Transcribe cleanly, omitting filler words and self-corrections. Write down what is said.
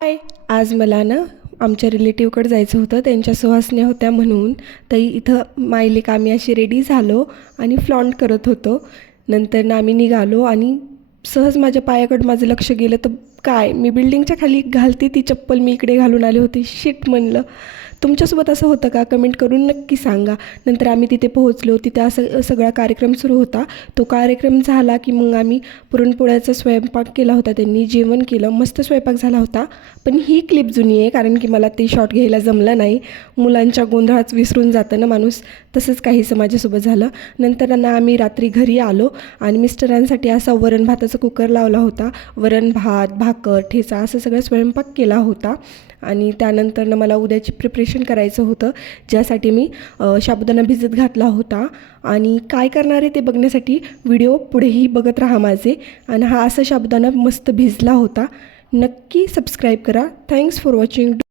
हाय. आज मला ना आमच्या रिलेटिव्हकडे जायचं होतं, त्यांच्या सुहासण्या होत्या म्हणून. तर इथं मायलेक आम्ही अशी रेडी झालो आणि फ्लॉन्ट करत होतो. नंतर ना आम्ही निघालो आणि सहज माझ्या पायाकडं माझं लक्ष गेलं, तर काय मी बिल्डिंगच्या खाली घालते ती चप्पल मी इकडे घालून आले होते. शिट म्हणलं. तुमच्यासोबत असं होतं का? कमेंट करून नक्की सांगा. नंतर आम्ही तिथे पोहोचलो. तिथे असं सगळा कार्यक्रम सुरू होता. तो कार्यक्रम झाला की मग आम्ही पुरणपोळ्याचा स्वयंपाक केला होता. त्यांनी जेवण केलं, मस्त स्वयंपाक झाला होता. पण ही क्लिप जुनी आहे, कारण की मला ते शॉट घ्यायला जमलं नाही. मुलांच्या गोंधळात विसरून जातं ना माणूस, तसंच काहीसं माझ्यासोबत झालं. नंतर ना आम्ही रात्री घरी आलो आणि मिस्टरांसाठी असा वरण भाताचा कुकर लावला होता. वरण भात, भाकर, ठेचा असं सगळं स्वयंपाक केला होता. आणि त्यानंतर मला उद्याची प्रिपरेशन करायचं होतं, ज्यासाठी मी साबुदाणा भिजत घातला होता. आणि काय करणार आहे ते बघण्यासाठी व्हिडिओ पुढेही बघत राहा माझे. आणि हा असा साबुदाणा मस्त भिजला होता. नक्की सबस्क्राईब करा. Thanks for watching.